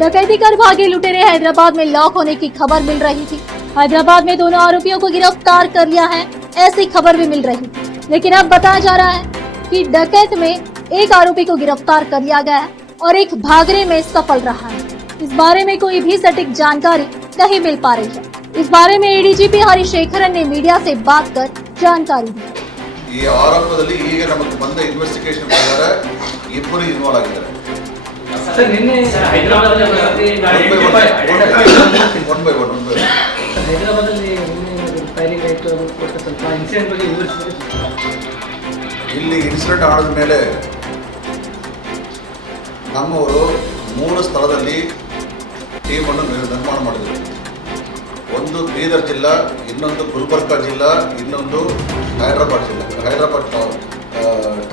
डकैती कर भागे लुटेरे हैदराबाद में लॉक होने की खबर मिल रही थी। हैदराबाद में दोनों आरोपियों को गिरफ्तार कर लिया है, ऐसी खबर भी मिल रही थी। लेकिन अब बताया जा रहा है कि डकैत में एक आरोपी को गिरफ्तार कर लिया गया है और एक भागने में सफल रहा है। इस बारे में कोई भी सटीक जानकारी नहीं मिल पा रही है। इस बारे में एडीजीपी हरिशेखरन ने मीडिया से बात कर जानकारी दी। ಈ ಆರೋಪದಲ್ಲಿ ಈಗ ನಮಗೆ ಬಂದ ಇನ್ವೆಸ್ಟಿಗೇಷನ್ ಪ್ರಕಾರ ಇಬ್ಬರು ಇನ್ವಾಲ್ವ್ ಆಗಿದ್ದಾರೆ. ಸರ್ ನಿನ್ನೆ ಹೈದರಾಬಾದ್ ಹೈದರಾಬಾದಲ್ಲಿ ಫೈರಿಂಗ್ ಆಯಿತು ಸ್ವಲ್ಪ ಇನ್ಸಿಡೆಂಟ್ ಬಗ್ಗೆ ವಿವರಿಸಿದ್ರೆ. ಇಲ್ಲಿ ಇನ್ಸಿಡೆಂಟ್ ಆದ ಮೇಲೆ ನಮ್ಮವರು 3 ಸ್ಥಳದಲ್ಲಿ ಟೀಮನ್ನು ನಿರ್ಮಾಣ ಮಾಡಿದರು. ಒಂದು ಬೀದರ್ ಜಿಲ್ಲಾ, ಇನ್ನೊಂದು ಗುಲ್ಬರ್ಗಾ ಜಿಲ್ಲಾ, ಇನ್ನೊಂದು ಹೈದರಾಬಾದ್ ಜಿಲ್ಲಾ, ಹೈದರಾಬಾದ್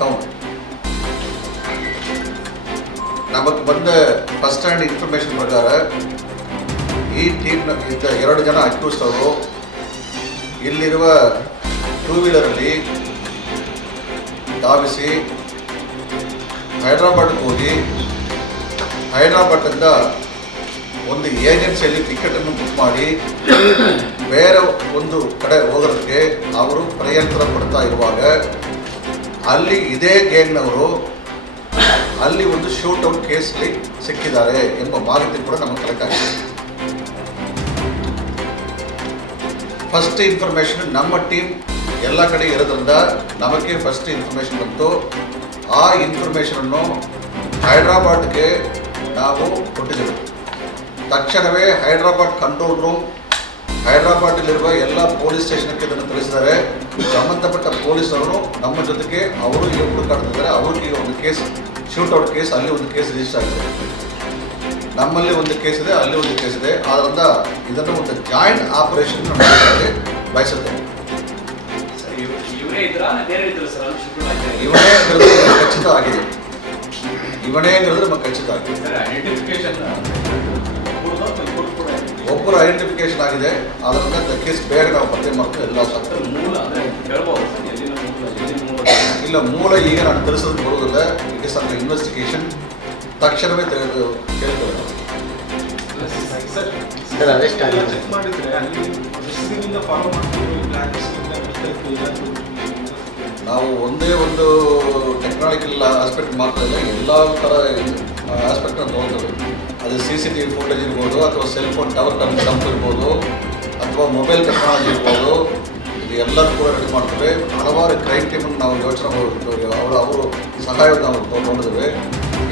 ಟೌನ್. ನಮಗೆ ಬಂದ ಫಸ್ಟ್ ಹ್ಯಾಂಡ್ ಇನ್ಫಾರ್ಮೇಷನ್ ಪ್ರಕಾರ ಈ ಟೀಮ್ನ ಇದ್ದ 2 ಜನ ಅಕ್ಯೂಸ್ಡ್ ಅವರು ಇಲ್ಲಿರುವ 2 ವೀಲರಲ್ಲಿ ಧಾವಿಸಿ ಹೈದರಾಬಾದ್ಗೆ ಹೋಗಿ ಹೈದರಾಬಾದಿಂದ ಒಂದು ಏಜೆನ್ಸಿಯಲ್ಲಿ ಟಿಕೆಟನ್ನು ಬುಕ್ ಮಾಡಿ ಬೇರೆ ಒಂದು ಕಡೆ ಹೋಗೋದಕ್ಕೆ ಅವರು ಪ್ರಯತ್ನ ಪಡ್ತಾ ಇರುವಾಗ ಅಲ್ಲಿ ಇದೇ ಗ್ಯಾಂಗ್ನವರು ಅಲ್ಲಿ ಒಂದು ಶೂಟ್ಔಟ್ ಕೇಸಲ್ಲಿ ಸಿಕ್ಕಿದ್ದಾರೆ ಎಂಬ ಮಾಹಿತಿ ಕೂಡ ನಮಗೆ ಕಲೆಕ್ಟ್ ಆಗಿದೆ. ಫಸ್ಟ್ ಇನ್ಫಾರ್ಮೇಷನ್ ನಮ್ಮ ಟೀಮ್ ಎಲ್ಲ ಕಡೆ ಇರೋದ್ರಿಂದ ನಮಗೆ ಫಸ್ಟ್ ಇನ್ಫಾರ್ಮೇಷನ್ ಬಂತು. ಆ ಇನ್ಫಾರ್ಮೇಷನನ್ನು ಹೈದರಾಬಾದ್ಗೆ ನಾವು ಕೊಟ್ಟಿದ್ದೆವು. ತಕ್ಷಣವೇ ಹೈದರಾಬಾದ್ ಕಂಟ್ರೋಲ್ ರೂಮ್ ಹೈದರಾಬಾದಲ್ಲಿರುವ ಎಲ್ಲ ಪೊಲೀಸ್ ಸ್ಟೇಷನ್ಗೆ ಇದನ್ನು ತಿಳಿಸಿದ್ದಾರೆ. ಸಂಬಂಧಪಟ್ಟ ಪೊಲೀಸರು ನಮ್ಮ ಜೊತೆಗೆ ಅವರು ಈಗ ಹುಡುಕಾಡ್ತಿದ್ದಾರೆ. ಅವ್ರಿಗೆ ಒಂದು ಕೇಸ್ ಶೂಟ್ಔಟ್ ಕೇಸ್, ಅಲ್ಲಿ ಒಂದು ಕೇಸ್ ರಿಜಿಸ್ಟರ್ ಆಗಿದೆ. ನಮ್ಮಲ್ಲಿ ಒಂದು ಕೇಸ್ ಇದೆ, ಅಲ್ಲಿ ಒಂದು ಕೇಸ್ ಇದೆ. ಆದ್ದರಿಂದ ಇದನ್ನು ಒಂದು ಜಾಯಿಂಟ್ ಆಪರೇಷನ್ ಮಾಡಲಿಕ್ಕೆ ಬಯಸುತ್ತೇವೆ. ಇವನೇ ಖಚಿತ ಆಗಿದೆ. ಇವನೇ ನಮಗೆ ಖಚಿತ ಆಗಿದೆ. ಒಬ್ಬರು ಐಡೆಂಟಿಫಿಕೇಶನ್ ಆಗಿದೆ. ಆದ್ದರಿಂದ ಕೇಸ್ ಬೇಗ ನಾವು ಪತ್ತೆ ಮಾಡ್ತೀವಿ. ಎಲ್ಲ ಇಲ್ಲ, ಮೂಲ ಈಗ ನಾನು ತಿಳಿಸೋದಕ್ಕೆ ಬರುವುದಿಲ್ಲ. It is under investigation. ತಕ್ಷಣವೇ ಕೇಳ್ತೇವೆ ನಾವು ಒಂದೇ ಒಂದು ಟೆಕ್ನಾಲಜಿಕಲ್ ಆಸ್ಪೆಕ್ಟ್ ಮಾತ್ರ ಇಲ್ಲ, ಎಲ್ಲ ಥರ ಆಸ್ಪೆಕ್ಟನ್ನು ತೊಗೊಳ್ತೇವೆ. ಅದು CCTV ಫುಟೇಜ್ ಇರ್ಬೋದು, ಅಥವಾ ಸೆಲ್ ಫೋನ್ ಟವರ್ ಡಂಪ್ ಇರ್ಬೋದು, ಅಥವಾ ಮೊಬೈಲ್ ಟೆಕ್ನಾಲಜಿ ಇರ್ಬೋದು. ಇದು ಎಲ್ಲರೂ ಕೂಡ ರೆಡಿ ಮಾಡ್ತೇವೆ. ಹಲವಾರು ಕ್ರೈಮ್ ಟೀಮನ್ನು ನಾವು ಯೋಚನೆ ಮಾಡಿರ್ತೇವೆ. ಅವರು ಸಹಾಯವನ್ನು ನಾವು ತೊಗೊಂಡಿದ್ದೇವೆ.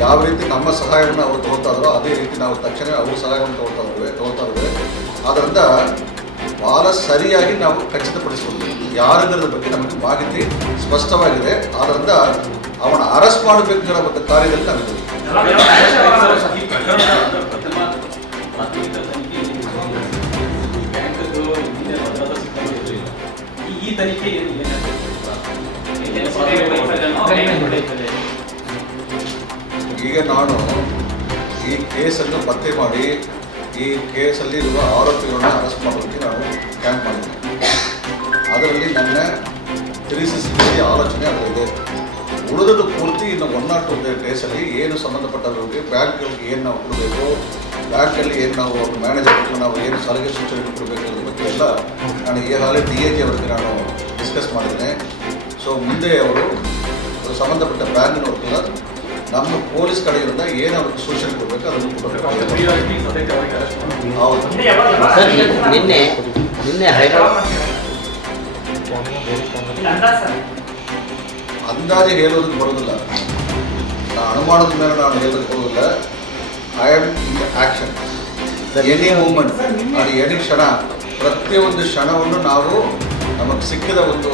ಯಾವ ರೀತಿ ನಮ್ಮ ಸಹಾಯವನ್ನು ಅವರು ತೊಗೊಳ್ತಾ ಇದ್ರೋ ಅದೇ ರೀತಿ ನಾವು ತಕ್ಷಣ ಅವ್ರ ಸಹಾಯವನ್ನು ತೊಗೊಳ್ತಾ ಇದ್ದೇವೆ. ಆದ್ದರಿಂದ ಭಾಳ ಸರಿಯಾಗಿ ನಾವು ಖಚಿತಪಡಿಸ್ಬೋದು. ಯಾರೆಲ್ಲರ ಬಗ್ಗೆ ನಮಗೆ ಮಾಹಿತಿ ಸ್ಪಷ್ಟವಾಗಿದೆ. ಆದ್ದರಿಂದ ಅವನ ಅರೆಸ್ಟ್ ಮಾಡಬೇಕಿರೋ ಒಂದು ಕಾರ್ಯದಲ್ಲಿ ನಾವಿದ್ದೀವಿ. ಈಗ ನಾನು ಈ ಕೇಸನ್ನು ಪತ್ತೆ ಮಾಡಿ ಈ ಕೇಸಲ್ಲಿ ಇರುವ ಆರೋಪಿಗಳನ್ನು ಅರೆಸ್ಟ್ ಮಾಡೋದಕ್ಕೆ ನಾನು ಕ್ಯಾಂಪ್ ಮಾಡಿದ್ದೇನೆ. ಅದರಲ್ಲಿ ನನ್ನ 360 ಆಲೋಚನೆ ಅದರಲ್ಲಿದೆ. ಉಳಿದದ್ದು ಪೂರ್ತಿ ಇನ್ನು 1 or 2 ಡೇಸಲ್ಲಿ ಏನು ಸಂಬಂಧಪಟ್ಟವರಿಗೆ ಬ್ಯಾಂಕ್ಗಳಿಗೆ ಏನು ನಾವು ಕೊಡಬೇಕು, ಬ್ಯಾಂಕಲ್ಲಿ ಏನು ನಾವು ಮ್ಯಾನೇಜರ್ಗೆ ನಾವು ಏನು ಸಲಹೆ ಸೂಚನೆ ಕೊಡಬೇಕು ಅನ್ನೋದ್ರ ಬಗ್ಗೆ ಎಲ್ಲ ನಾನು ಈಗಾಗಲೇ DIG ಅವರಿಗೆ ನಾನು ಡಿಸ್ಕಸ್ ಮಾಡಿದ್ದೇನೆ. ಸೊ ಮುಂದೆ ಅವರು ಸಂಬಂಧಪಟ್ಟ ಬ್ಯಾಂಕಿನವ್ರಿಗೆಲ್ಲ ನಮ್ಮ ಪೊಲೀಸ್ ಕಡೆಯಿಂದ ಏನು ಅವ್ರಿಗೆ ಸೂಚನೆ ಕೊಡಬೇಕು ಅದನ್ನು ಕೊಡಬೇಕು. ಹೌದು, ನಿನ್ನೆ ಹೈದರಾಬಾದ್ ಅಂದಾಜು ಹೇಳೋದಕ್ಕೆ ಬರೋದಿಲ್ಲ. ಅನುಮಾನದ ಮೇಲೆ ನಾನು ಹೇಳೋದಕ್ಕೆ ಬರೋದಿಲ್ಲ. I am in action. Any moment, ಅದು ಎನಿ ಕ್ಷಣ, ಪ್ರತಿಯೊಂದು ಕ್ಷಣವನ್ನು ನಾವು ನಮಗೆ ಸಿಕ್ಕಿದ ಒಂದು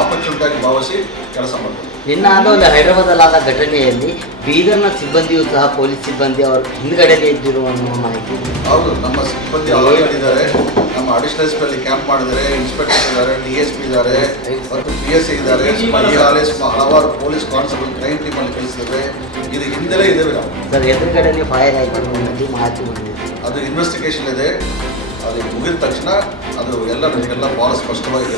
ಆಪರ್ಚುನಿಟಿಯಾಗಿ ಭಾವಿಸಿ ಕೆಲಸ ಮಾಡ್ತೀವಿ. ನಿನ್ನಾದ ಒಂದು ಹೈದರಾಬಾದಲ್ಲಾದ ಘಟನೆಯಲ್ಲಿ ಬೀದರ್ನ ಸಿಬ್ಬಂದಿಯೂ ಸಹ ಪೊಲೀಸ್ ಸಿಬ್ಬಂದಿ ಅವರು ಹಿಂದ್ಗಡೆಗೆ ಇದ್ದಿರುವ ಮಾಹಿತಿ. ಹೌದು, ನಮ್ಮ ಸಿಬ್ಬಂದಿ ಅವರಿದ್ದಾರೆ. ನಮ್ಮ ಅಡಿಷನಲ್ ಎಸ್ಪಿ ಕ್ಯಾಂಪ್ ಮಾಡಿದ್ದಾರೆ, ಇನ್ಸ್ಪೆಕ್ಟರ್ ಇದ್ದಾರೆ, DSP ಇದ್ದಾರೆ, ಮತ್ತು PSI ಇದ್ದಾರೆ. ಈಗಾಗಲೇ ಹಲವಾರು ಪೊಲೀಸ್ ಕಾನ್ಸ್ಟೇಬಲ್ ಕ್ರೈಮ್ ಟೀಮಲ್ಲಿ ಕಳಿಸಿದ್ದೇವೆ. ಇದು ಹಿಂದೆಲೇ ಇದ್ದೇವೆ ನಾವು. ಸರ್, ಎದುರುಗಡೆ ಫೈರ್ ಆಯಿತು ಮಾಹಿತಿ ಬಂದಿದೆ. ಅದು ಇನ್ವೆಸ್ಟಿಗೇಷನ್ ಇದೆ. ಅದು ಮುಗಿದ ತಕ್ಷಣ ಅದು ಎಲ್ಲ ನಮಗೆಲ್ಲ ಭಾಳ ಸ್ಪಷ್ಟವಾಗಿದೆ.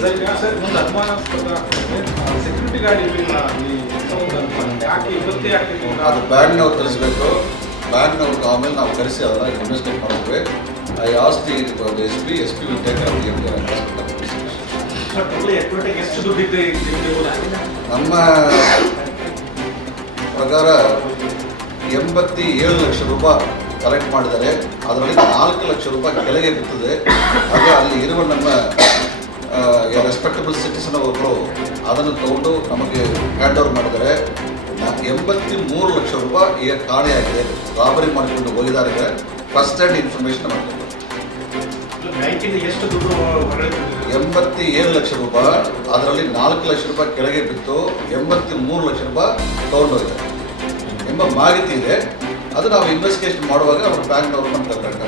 ಅದು ಬ್ಯಾಂಕ್ನವ್ರು ತಿಳಿಸ್ಬೇಕು. ಬ್ಯಾಂಕ್ನವ್ರಿಗೆ ಆಮೇಲೆ ನಾವು ಕರೆಸಿ ಅದನ್ನು ಇನ್ವೆಸ್ಟಿಗೇಟ್ ಮಾಡಿದ್ವಿ. I as the S P will take care of the entire ನಮ್ಮ ಪ್ರಕಾರ 87 ಲಕ್ಷ ರೂಪಾಯಿ ಕಲೆಕ್ಟ್ ಮಾಡಿದ್ದಾರೆ. ಅದರಲ್ಲಿ 4 ಲಕ್ಷ ರೂಪಾಯಿ ಕೆಳಗೆ ಬಿತ್ತದೆ. ಅದು ಅಲ್ಲಿ ಇರುವ ನಮ್ಮ ರೆಸ್ಪೆಕ್ಟಬಲ್ ಸಿಟಿಸನ್ ಅವರು ಅದನ್ನು ತಗೊಂಡು ನಮಗೆ ಹ್ಯಾಂಡ್ ಓವರ್ ಮಾಡಿದ್ದಾರೆ. 83 ಲಕ್ಷ ರೂಪಾಯಿ ಈಗ ಕಾಣೆಯಾಗಿದೆ. ರಾಬರಿ ಮಾಡಿಕೊಂಡು ಹೋಗಿದ್ದಾರೆ. ಫಸ್ಟ್ ಹ್ಯಾಂಡ್ ಇನ್ಫಾರ್ಮೇಷನ್ ಮಾಡಿದ್ದಾರೆ. 87 ಲಕ್ಷ ರೂಪಾಯಿ, ಅದರಲ್ಲಿ 4 ಲಕ್ಷ ರೂಪಾಯಿ ಕೆಳಗೆ ಬಿತ್ತು, 83 ಲಕ್ಷ ರೂಪಾಯಿ ತಗೊಂಡೋಗಿದ್ದಾರೆ ಎಂಬ ಮಾಹಿತಿ ಇದೆ. ಅದು ನಾವು ಇನ್ವೆಸ್ಟಿಗೇಷನ್ ಮಾಡುವಾಗ ಅವ್ರ ಬ್ಯಾಂಕ್ನವ್ರು ನಮ್ಗೆ ಕರೆಕ್ಟ್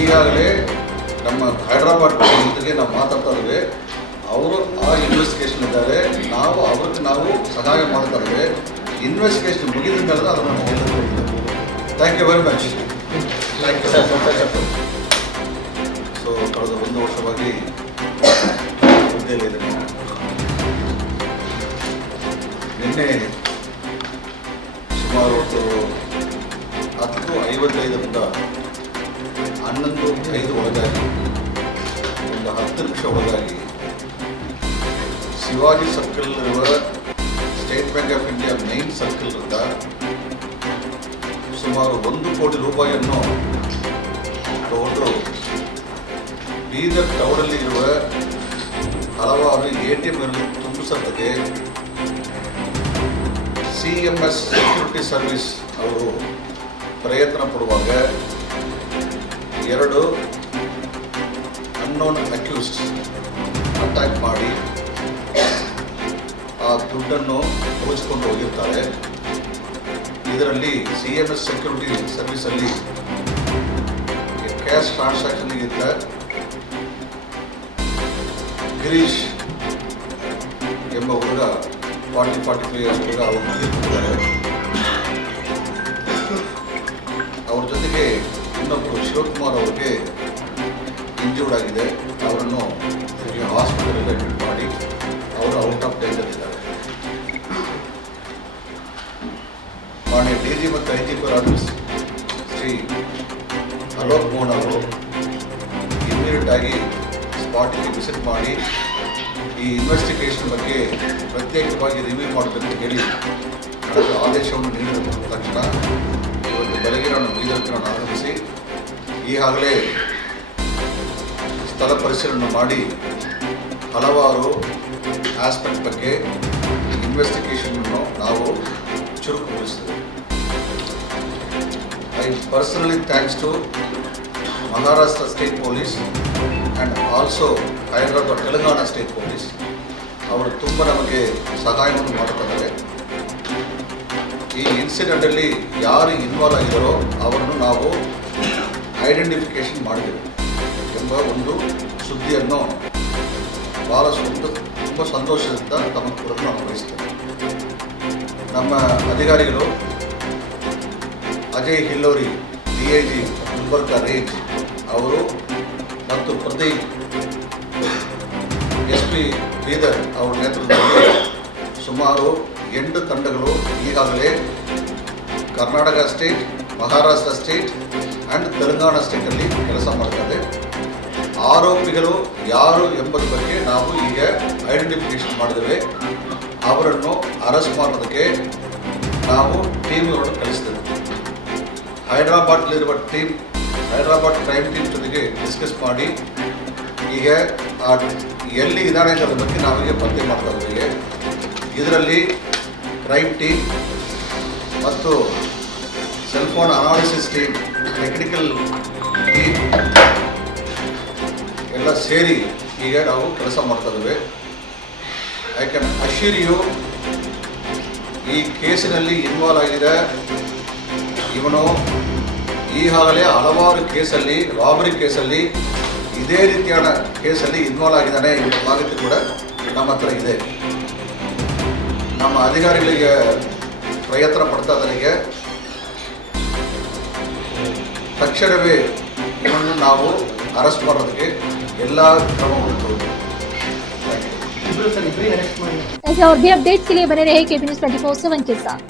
ಈಗಾಗಲೇ ನಮ್ಮ ಹೈದರಾಬಾದ್ ಜೊತೆಗೆ ನಾವು ಮಾತಾಡ್ತಾ ಇದ್ದೇವೆ. ಅವರು ಆ ಇನ್ವೆಸ್ಟಿಗೇಷನ್ ಇದ್ದಾರೆ. ನಾವು ಅವ್ರಿಗೆ ನಾವು ಸಹಾಯ ಮಾಡ್ತಾ ಇದ್ದೇವೆ. ಇನ್ವೆಸ್ಟಿಗೇಷನ್ ಮುಗಿದ ಮೇಲೆ ಅದನ್ನು ನಾವು thank you very much. Thank you. So ಕಳೆದ 1 ವರ್ಷವಾಗಿ ಹುದ್ದೆಯಲ್ಲಿದ್ದೇನೆ. ನಿನ್ನೆ ಸುಮಾರು 10:55ರಿಂದ 11:05 ಒಳಗಾಗಿ ಒಂದು 10 ನಿಮಿಷ ಒಳಗಾಗಿ ಶಿವಾಜಿ ಸರ್ಕಲ್ ಇರುವ state bank of India main circle ಇಂದ ಸುಮಾರು 1 ಕೋಟಿ ರೂಪಾಯಿಯನ್ನು ತಗೊಂಡು ಬೀದರ್ ಟೌನಲ್ಲಿ ಇರುವ ಹಲವಾರು ATMಗಳನ್ನು ತುಂಬಿಸೋದಕ್ಕೆ CMS ಸೆಕ್ಯೂರಿಟಿ ಸರ್ವಿಸ್ ಅವರು ಪ್ರಯತ್ನ ಪಡುವಾಗ 2 ಅನ್ನೋನ್ ಅಕ್ಯೂಸ್ಡ್ ಅಟ್ಯಾಕ್ ಮಾಡಿ ಆ ದುಡ್ಡನ್ನು ದೋಚಿಕೊಂಡು ಹೋಗಿರ್ತಾರೆ. ಇದರಲ್ಲಿ CMS ಸೆಕ್ಯೂರಿಟಿ ಸರ್ವಿಸಲ್ಲಿ ಕ್ಯಾಶ್ ಟ್ರಾನ್ಸಾಕ್ಷನ್ಗಿಂತ ಗಿರೀಶ್ ಎಂಬ ಹುಡುಗ 45 ಹುಡುಗ ಅವರು ತೀರ್ಕೊಂಡಿದ್ದಾರೆ. ಅವ್ರ ಜೊತೆಗೆ ಇನ್ನೊಬ್ಬರು ಶಿವಕುಮಾರ್ ಅವ್ರಿಗೆ ಇಂಜೂರ್ಡ್ ಆಗಿದೆ. ಅವರನ್ನು ಹಾಸ್ಪಿಟಲಲ್ಲಿ ಅಡ್ಮಿಟ್ ಮಾಡಿ ಅವರು ಔಟ್ ಆಫ್ ಡೇಂಜರ್ ಇದ್ದಾರೆ. ಮಾನ್ಯ DG ಮತ್ತು IGP ಶ್ರೀ ಅಲೋಕ್ ಮೋಹನ್ ಅವರು ಇಮಿಡಿಯೇಟ್ ಆಗಿ ಸ್ಪಾಟಿಗೆ ವಿಸಿಟ್ ಮಾಡಿ ಈ ಇನ್ವೆಸ್ಟಿಗೇಷನ್ ಬಗ್ಗೆ ಪ್ರತ್ಯೇಕವಾಗಿ ರಿವ್ಯೂ ಮಾಡಬೇಕಂತ ಹೇಳಿ ನನಗೆ ಆದೇಶವನ್ನು ನೀಡಿದ ತಕ್ಷಣ ಇವತ್ತು ಬೆಳಗ್ಗೆ ನಾನು ಬೀದರ್ಗೆ ಆಗಮಿಸಿ ಈಗಾಗಲೇ ಸ್ಥಳ ಪರಿಶೀಲನೆ ಮಾಡಿ ಹಲವಾರು ಆಸ್ಪೆಕ್ಟ್ ಬಗ್ಗೆ ಇನ್ವೆಸ್ಟಿಗೇಷನನ್ನು ನಾವು ಚುರುಕುಗೊಳಿಸಿದ್ದೇವೆ. I personally thanks to Maharashtra state police and also Hyderabad Telangana state police ಅವರು ತುಂಬ ನಮಗೆ ಸಹಾಯವನ್ನು ಮಾಡುತ್ತಿದ್ದಾರೆ. ಈ ಇನ್ಸಿಡೆಂಟಲ್ಲಿ ಯಾರು ಇನ್ವಾಲ್ವ್ ಆಗಿದ್ದಾರೋ ಅವರನ್ನು ನಾವು ಐಡೆಂಟಿಫಿಕೇಷನ್ ಮಾಡಿದೆವು ಎಂಬ ಒಂದು ಸುದ್ದಿಯನ್ನು ಭಾಳ ತುಂಬ ಸಂತೋಷದಿಂದ ತಮ್ಮ ಕೂಡ ನಾವು ವಹಿಸ್ತೇವೆ. ನಮ್ಮ ಅಧಿಕಾರಿಗಳು ಅಜಯ್ ಹಿಲ್ಲೋರಿ DIG ಗುಲ್ಬರ್ಗ ರೇಂಜ್ ಅವರು ಮತ್ತು ಪ್ರದೀಪ್ SP ಬೀದರ್ ಅವರ ನೇತೃತ್ವದಲ್ಲಿ ಸುಮಾರು 8 ತಂಡಗಳು ಈಗಾಗಲೇ Karnataka state, Maharashtra state and Telangana ಸ್ಟೇಟಲ್ಲಿ ಕೆಲಸ ಮಾಡ್ತಾರೆ. ಆರೋಪಿಗಳು ಯಾರು ಎಂಬುದರ ಬಗ್ಗೆ ನಾವು ಈಗ ಐಡೆಂಟಿಫಿಕೇಷನ್ ಮಾಡಿದ್ದೇವೆ. ಅವರನ್ನು ಅರೆಸ್ಟ್ ಮಾಡೋದಕ್ಕೆ ನಾವು ಟೀಮ್ಗಳನ್ನು ಕಳಿಸ್ತೇವೆ. ಹೈದರಾಬಾದ್ಲಿರುವ ಟೀಮ್, ಹೈದರಾಬಾದ್ ಕ್ರೈಮ್ ಟೀಮ್ ಜೊತೆಗೆ ಡಿಸ್ಕಸ್ ಮಾಡಿ ಈಗ ಎಲ್ಲಿ ಇದ್ದಾನೆ ಅನ್ನೋದ್ರ ಬಗ್ಗೆ ನಾವೀಗ ಪತ್ತೆ ಮಾಡ್ತಾ ಇದ್ದೀವಿ. ಇದರಲ್ಲಿ ಕ್ರೈಮ್ ಟೀಮ್ ಮತ್ತು cellphone analysis team, technical team ಎಲ್ಲ ಸೇರಿ ಈಗ ನಾವು ಕೆಲಸ ಮಾಡ್ತಾ ಇದ್ದೇವೆ. ಐ ಕ್ಯಾನ್ ಅಶ್ಯೂರ್ ಯು, ಈ ಕೇಸಿನಲ್ಲಿ ಇನ್ವಾಲ್ವ್ ಆಗಿದೆ ಇವನು ಈಗಾಗಲೇ ಹಲವಾರು ಕೇಸಲ್ಲಿ, ರಾಬರಿ ಕೇಸಲ್ಲಿ, ಇದೇ ರೀತಿಯಾದ ಕೇಸಲ್ಲಿ ಇನ್ವಾಲ್ವ್ ಆಗಿದ್ದಾನೆ ಎಂಬ ಮಾಹಿತಿ ಕೂಡ ನಮ್ಮ ಹತ್ರ ಇದೆ. ನಮ್ಮ ಅಧಿಕಾರಿಗಳಿಗೆ ಪ್ರಯತ್ನ ಪಡ್ತಾ ಇದ್ದರಿಗೆ ತಕ್ಷಣವೇ ಇವನ್ನು ನಾವು ಅರೆಸ್ಟ್ ಮಾಡೋದಕ್ಕೆ ಎಲ್ಲ ಕ್ರಮಗಳು ತಗೊಂಡು ऐसे और भी अपडेट्स के लिए बने रहे केबी न्यूज़ 24/7 के साथ।